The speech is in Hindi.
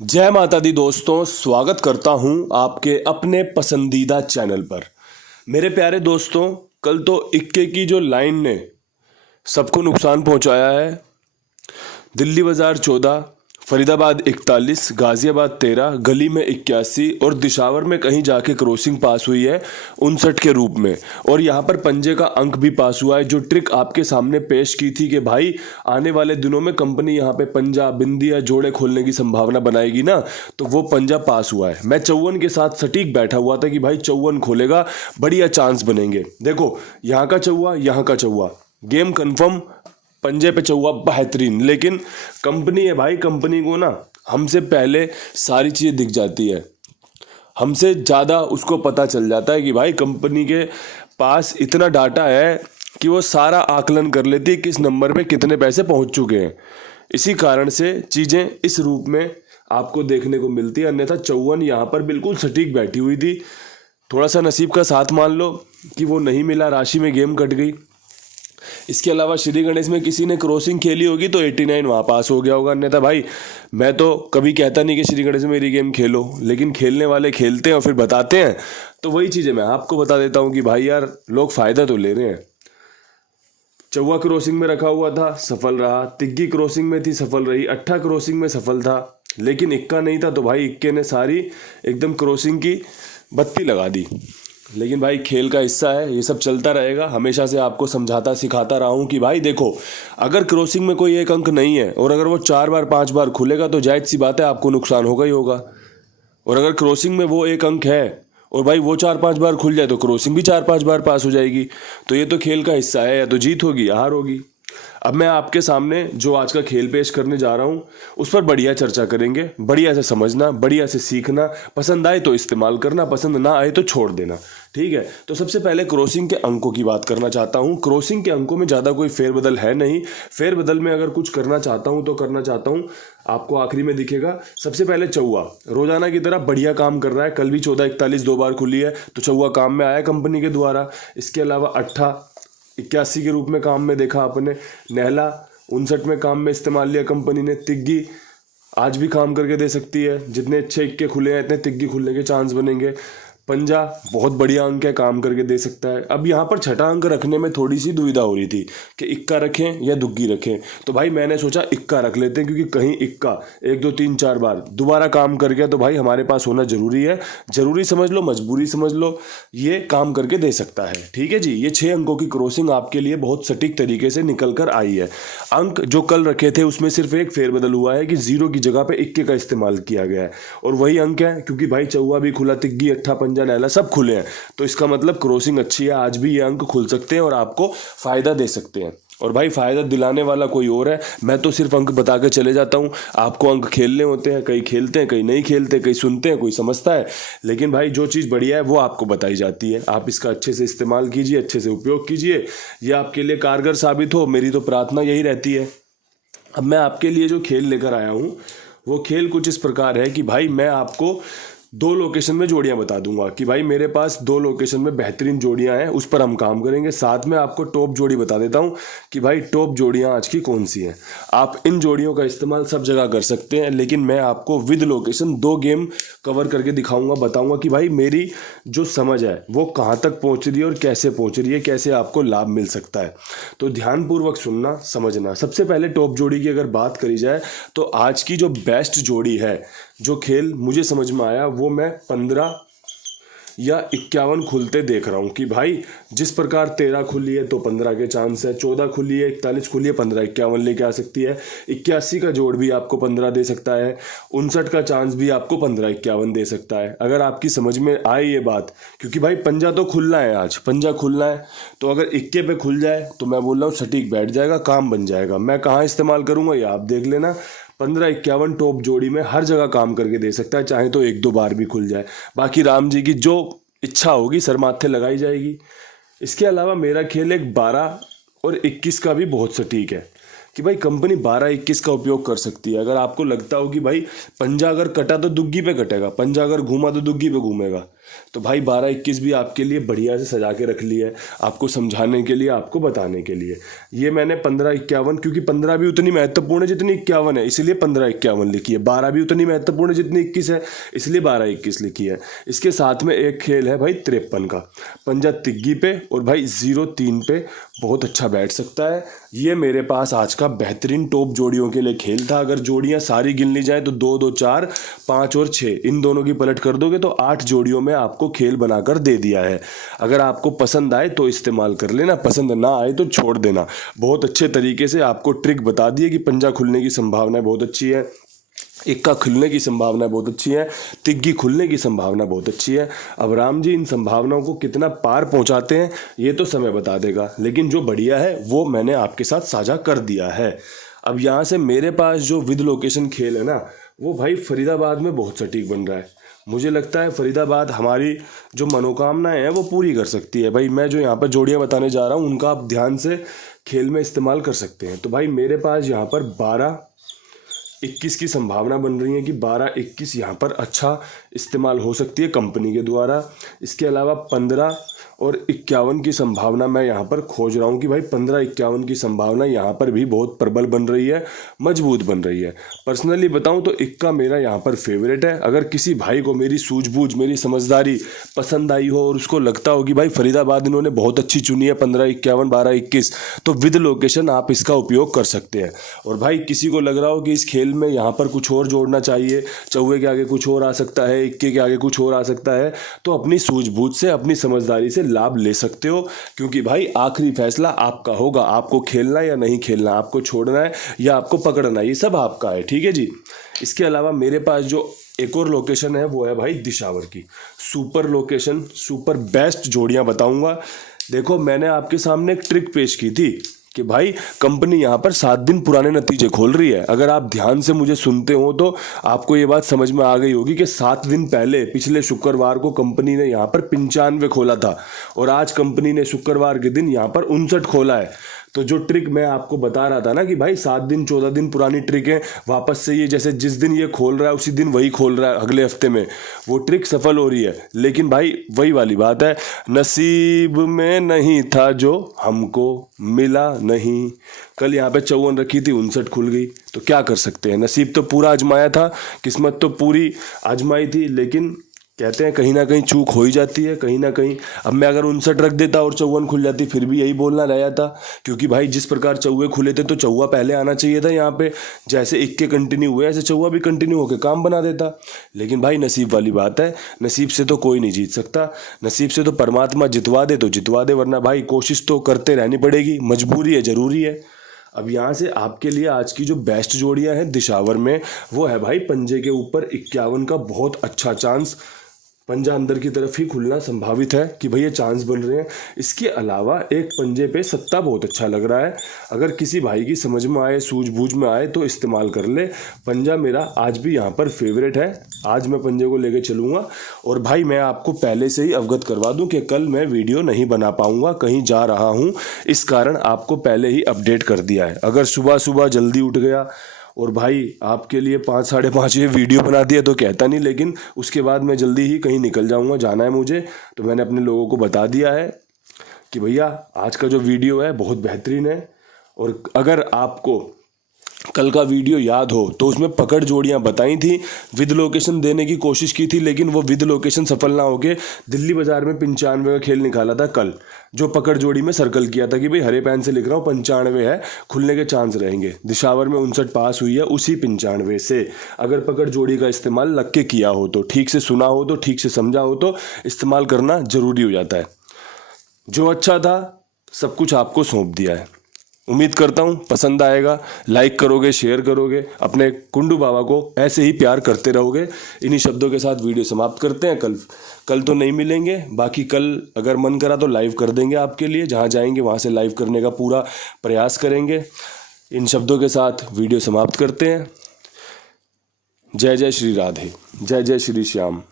जय माता दी दोस्तों, स्वागत करता हूं आपके अपने पसंदीदा चैनल पर। मेरे प्यारे दोस्तों, कल तो इक्के की जो लाइन ने सबको नुकसान पहुंचाया है। दिल्ली बाजार 14, फरीदाबाद 41, गाजियाबाद 13, गली में 81 और दिशावर में कहीं जाके क्रॉसिंग पास हुई है 59 के रूप में। और यहाँ पर पंजे का अंक भी पास हुआ है। जो ट्रिक आपके सामने पेश की थी कि भाई आने वाले दिनों में कंपनी यहाँ पे पंजा, बिंदी या जोड़े खोलने की संभावना बनाएगी ना, तो वो पंजा पास हुआ है। मैं 54 के साथ सटीक बैठा हुआ था कि भाई 54 खोलेगा, बढ़िया चांस बनेंगे। देखो, यहाँ का चौवा, यहाँ का चौवा, गेम कंफर्म, पंजे पे चौवा बेहतरीन। लेकिन कंपनी है भाई, कंपनी को ना हमसे पहले सारी चीज़ें दिख जाती है, हमसे ज़्यादा उसको पता चल जाता है कि भाई कंपनी के पास इतना डाटा है कि वो सारा आकलन कर लेती है किस नंबर पे कितने पैसे पहुंच चुके हैं। इसी कारण से चीज़ें इस रूप में आपको देखने को मिलती है। अन्यथा 54 यहाँ पर बिल्कुल सटीक बैठी हुई थी। थोड़ा सा नसीब का साथ मान लो कि वो नहीं मिला, राशि में गेम कट गई। इसके अलावा श्री गणेश में किसी ने क्रॉसिंग खेली होगी तो 89 वहाँ पास हो गया होगा। अन्यथा भाई मैं तो कभी कहता नहीं कि श्री गणेश में मेरी गेम खेलो, लेकिन खेलने वाले खेलते हैं और फिर बताते हैं। तो वही चीज़ें मैं आपको बता देता हूँ कि भाई यार, लोग फ़ायदा तो ले रहे हैं। चौवा क्रॉसिंग में रखा हुआ था, सफल रहा। तिग्गी क्रॉसिंग में थी, सफल रही। अट्ठा क्रॉसिंग में सफल था, लेकिन इक्का नहीं था। तो भाई इक्के ने सारी एकदम क्रॉसिंग की बत्ती लगा दी। लेकिन भाई खेल का हिस्सा है, ये सब चलता रहेगा। हमेशा से आपको समझाता सिखाता रहा हूँ कि भाई देखो, अगर क्रॉसिंग में कोई एक अंक नहीं है और अगर वो 4 बार 5 बार खुलेगा तो जायज़ सी बात है आपको नुकसान होगा ही होगा। और अगर क्रॉसिंग में वो एक अंक है और भाई वो 4-5 बार खुल जाए तो क्रॉसिंग भी 4-5 बार पास हो जाएगी। तो ये तो खेल का हिस्सा है, या तो जीत होगी या हार होगी। अब मैं आपके सामने जो आज का खेल पेश करने जा रहा हूँ उस पर बढ़िया चर्चा करेंगे। बढ़िया से समझना, बढ़िया से सीखना, पसंद आए तो इस्तेमाल करना, पसंद ना आए तो छोड़ देना, ठीक है। तो सबसे पहले क्रॉसिंग के अंकों की बात करना चाहता हूँ। क्रॉसिंग के अंकों में ज़्यादा कोई फेरबदल है नहीं। फेरबदल में अगर कुछ करना चाहता हूँ तो करना चाहता हूँ, आपको आखिरी में दिखेगा। सबसे पहले चौवा रोजाना की तरह बढ़िया काम कर रहा है। कल भी 14-41 2 बार खुली है तो चौवा काम में आया कंपनी के द्वारा। इसके अलावा अट्ठा 81 के रूप में काम में देखा आपने। नहला 59 में काम में इस्तेमाल लिया कंपनी ने। तिग्गी आज भी काम करके दे सकती है। जितने अच्छे इक्के खुले हैं इतने तिग्गी खुलने के चांस बनेंगे। पंजा बहुत बढ़िया अंक है, काम करके दे सकता है। अब यहाँ पर छठा अंक रखने में थोड़ी सी दुविधा हो रही थी कि इक्का रखें या दुग्गी रखें। तो भाई मैंने सोचा इक्का रख लेते हैं, क्योंकि कहीं इक्का 1 2 3 4 बार दोबारा काम कर गया तो भाई हमारे पास होना जरूरी है। जरूरी समझ लो, मजबूरी समझ लो, ये काम करके दे सकता है, ठीक है जी। ये 6 अंकों की क्रॉसिंग आपके लिए बहुत सटीक तरीके से निकल कर आई है। अंक जो कल रखे थे उसमें सिर्फ एक फेरबदल हुआ है कि 0 की जगह पे इक्के का इस्तेमाल किया गया है, और वही अंक है। क्योंकि भाई चौवा भी खुला, तिग्गी, अट्ठा, पंजा, नैला सब खुले हैं, तो इसका मतलब क्रॉसिंग अच्छी है। आज भी ये अंक खुल सकते हैं और आपको फायदा दे सकते हैं। और भाई फायदा दिलाने वाला कोई और है, मैं तो सिर्फ अंक बता के चले जाता हूँ। आपको अंक खेलने होते हैं, कई खेलते हैं, कई नहीं खेलते, कई सुनते हैं, कोई समझता है। लेकिन भाई जो चीज़ बढ़िया है वो आपको बताई जाती है। आप इसका अच्छे से इस्तेमाल कीजिए, अच्छे से उपयोग कीजिए, ये आपके लिए कारगर साबित हो, मेरी तो प्रार्थना यही रहती है। अब मैं आपके लिए जो खेल लेकर आया हूँ वो खेल कुछ इस प्रकार है कि भाई मैं आपको 2 लोकेशन में जोड़ियां बता दूंगा कि भाई मेरे पास 2 लोकेशन में बेहतरीन जोड़ियां हैं, उस पर हम काम करेंगे। साथ में आपको टॉप जोड़ी बता देता हूं कि भाई टॉप जोड़ियां आज की कौन सी हैं। आप इन जोड़ियों का इस्तेमाल सब जगह कर सकते हैं, लेकिन मैं आपको विद लोकेशन 2 गेम कवर करके दिखाऊंगा, बताऊंगा कि भाई मेरी जो समझ है वो कहाँ तक पहुँच रही है और कैसे पहुँच रही है, कैसे आपको लाभ मिल सकता है। तो ध्यानपूर्वक सुनना, समझना। सबसे पहले टॉप जोड़ी की अगर बात करी जाए तो आज की जो बेस्ट जोड़ी है, जो खेल मुझे समझ में आया, वो मैं 15 या 51 खुलते देख रहा हूँ कि भाई जिस प्रकार 13 खुली है तो 15 के चांस है, 14 खुली है, 41 खुली है, 15 51 लेके आ सकती है। 81 का जोड़ भी आपको 15 दे सकता है। 59 का चांस भी आपको 15 51 दे सकता है, अगर आपकी समझ में आए ये बात। क्योंकि भाई पंजा तो खुलना है, आज पंजा खुलना है, तो अगर इक्के पे खुल जाए तो मैं बोल रहा हूँ सटीक बैठ जाएगा, काम बन जाएगा। मैं कहाँ इस्तेमाल करूँगा ये आप देख लेना। 15 51 टॉप जोड़ी में हर जगह काम करके दे सकता है, चाहे तो 1 2 बार भी खुल जाए। बाकी राम जी की जो इच्छा होगी सर माथे लगाई जाएगी। इसके अलावा मेरा खेल एक 12 और 21 का भी बहुत सटीक है कि भाई कंपनी 12-21 का उपयोग कर सकती है। अगर आपको लगता हो कि भाई पंजा अगर कटा तो दुग्गी पे कटेगा, पंजा अगर घूमा तो दुग्गी पे घूमेगा, तो भाई 12-21 भी आपके लिए बढ़िया से सजा के रख लिया है, आपको समझाने के लिए, आपको बताने के लिए। ये मैंने 15-51, क्योंकि 15 भी उतनी महत्वपूर्ण है जितनी 51 है, इसलिए 15-51 लिखी है। 12 भी उतनी महत्वपूर्ण है जितनी 21 है, इसलिए 12-21 लिखी है। इसके साथ में एक खेल है भाई 53 का, पंजा तिग्गी पे और भाई 0-3 पे बहुत अच्छा बैठ सकता है। ये मेरे पास आज का बेहतरीन टॉप जोड़ियों के लिए खेल था। अगर जोड़ियां सारी गिन ली जाए तो 2-2, 4, 5 और 6, इन दोनों की पलट कर दोगे तो 8 जोड़ियों में आपको खेल बनाकर दे दिया है। अगर आपको पसंद आए तो इस्तेमाल कर लेना, पसंद ना आए तो छोड़ देना। बहुत अच्छे तरीके से आपको ट्रिक बता दी है कि पंजा खुलने की संभावना बहुत अच्छी है, इक्का खुलने की संभावना बहुत अच्छी है, तिग्गी खुलने की संभावना बहुत अच्छी है। अब राम जी इन संभावनाओं को कितना पार पहुंचाते हैं ये तो समय बता देगा, लेकिन जो बढ़िया है वो मैंने आपके साथ साझा कर दिया है। अब यहाँ से मेरे पास जो विद लोकेशन खेल है ना, वो भाई फरीदाबाद में बहुत सटीक बन रहा है। मुझे लगता है फरीदाबाद हमारी जो मनोकामनाएं हैं वो पूरी कर सकती है। भाई मैं जो यहाँ पर जोड़ियाँ बताने जा रहा हूँ उनका आप ध्यान से खेल में इस्तेमाल कर सकते हैं। तो भाई मेरे पास यहाँ पर 12-21 की संभावना बन रही है कि 12-21 यहाँ पर अच्छा इस्तेमाल हो सकती है कंपनी के द्वारा। इसके अलावा 15 और 51 की संभावना मैं यहाँ पर खोज रहा हूँ कि भाई 15-51 की संभावना यहाँ पर भी बहुत प्रबल बन रही है, मजबूत बन रही है। पर्सनली बताऊँ तो इक्का मेरा यहाँ पर फेवरेट है। अगर किसी भाई को मेरी सूझबूझ, मेरी समझदारी पसंद आई हो और उसको लगता हो कि भाई फरीदाबाद इन्होंने बहुत अच्छी चुनी है 15-51, 12-21, तो विद लोकेशन आप इसका उपयोग कर सकते हैं। और भाई किसी को लग रहा हो कि इस खेल में यहाँ पर कुछ और जोड़ना चाहिए, चौवे के आगे कुछ और आ सकता है, इक्के के आगे कुछ और आ सकता है, तो अपनी सूझबूझ से, अपनी समझदारी से लाभ ले सकते हो। क्योंकि भाई आखिरी फैसला आपका होगा, आपको खेलना या नहीं खेलना, आपको छोड़ना है या आपको पकड़ना है, ये सब आपका है। ठीक है जी। इसके अलावा मेरे पास जो एक और लोकेशन है वो है भाई दिशावर की। सुपर लोकेशन, सुपर बेस्ट जोड़ियां बताऊंगा। देखो मैंने आपके सामने एक ट्रिक पेश की थी कि भाई कंपनी यहाँ पर 7 दिन पुराने नतीजे खोल रही है। अगर आप ध्यान से मुझे सुनते हो तो आपको ये बात समझ में आ गई होगी कि 7 दिन पहले पिछले शुक्रवार को कंपनी ने यहाँ पर 95 खोला था और आज कंपनी ने शुक्रवार के दिन यहाँ पर 59 खोला है। तो जो ट्रिक मैं आपको बता रहा था ना कि भाई 7 दिन 14 दिन पुरानी ट्रिक है, वापस से ये जैसे जिस दिन ये खोल रहा है उसी दिन वही खोल रहा है अगले हफ्ते में, वो ट्रिक सफल हो रही है। लेकिन भाई वही वाली बात है, नसीब में नहीं था जो हमको मिला नहीं। कल यहाँ पे 54 रखी थी, 59 खुल गई, तो क्या कर सकते हैं। नसीब तो पूरा आजमाया था, किस्मत तो पूरी आजमाई थी, लेकिन कहते हैं कहीं ना कहीं चूक हो ही जाती है, कहीं ना कहीं। अब मैं अगर 59 रख देता और 54 खुल जाती फिर भी यही बोलना रह जाता, क्योंकि भाई जिस प्रकार चौवे खुले थे तो चौवा पहले आना चाहिए था यहाँ पे। जैसे इक्के कंटिन्यू हुए ऐसे चौवा भी कंटिन्यू होकर काम बना देता। लेकिन भाई नसीब वाली बात है, नसीब से तो कोई नहीं जीत सकता, नसीब से तो परमात्मा जितवा दे तो जितवा दे, वरना भाई कोशिश तो करते रहनी पड़ेगी, मजबूरी है, ज़रूरी है। अब यहाँ से आपके लिए आज की जो बेस्ट जोड़ियाँ हैं दिशावर में, वो है भाई पंजे के ऊपर 51 का बहुत अच्छा चांस, पंजा अंदर की तरफ ही खुलना संभावित है कि भाई ये चांस बन रहे हैं। इसके अलावा एक पंजे पे सत्ता बहुत अच्छा लग रहा है। अगर किसी भाई की समझ में आए, सूझबूझ में आए तो इस्तेमाल कर ले। पंजा मेरा आज भी यहाँ पर फेवरेट है, आज मैं पंजे को लेके चलूँगा। और भाई मैं आपको पहले से ही अवगत करवा दूँ कि कल मैं वीडियो नहीं बना पाऊँगा, कहीं जा रहा हूँ, इस कारण आपको पहले ही अपडेट कर दिया है। अगर सुबह सुबह जल्दी उठ गया और भाई आपके लिए 5, 5:30 बजे वीडियो बना दिया तो कहता नहीं, लेकिन उसके बाद मैं जल्दी ही कहीं निकल जाऊंगा, जाना है मुझे, तो मैंने अपने लोगों को बता दिया है कि भैया आज का जो वीडियो है बहुत बेहतरीन है। और अगर आपको कल का वीडियो याद हो तो उसमें पकड़ जोड़ियां बताई थी, विद लोकेशन देने की कोशिश की थी, लेकिन वो विद लोकेशन सफल ना होके दिल्ली बाजार में 95 का खेल निकाला था कल, जो पकड़ जोड़ी में सर्कल किया था कि भाई हरे पेन से लिख रहा हूँ 95 है, खुलने के चांस रहेंगे। दिशावर में 59 पास हुई है उसी 95 से। अगर पकड़ जोड़ी का इस्तेमाल लग के किया हो तो, ठीक से सुना हो तो, ठीक से समझा हो तो इस्तेमाल करना जरूरी हो जाता है। जो अच्छा था सब कुछ आपको सौंप दिया है। उम्मीद करता हूँ पसंद आएगा, लाइक करोगे, शेयर करोगे, अपने कुंडू बाबा को ऐसे ही प्यार करते रहोगे। इन्हीं शब्दों के साथ वीडियो समाप्त करते हैं। कल तो नहीं मिलेंगे, बाकी कल अगर मन करा तो लाइव कर देंगे आपके लिए, जहाँ जाएंगे वहाँ से लाइव करने का पूरा प्रयास करेंगे। इन शब्दों के साथ वीडियो समाप्त करते हैं। जय जय श्री राधे, जय जय श्री श्याम।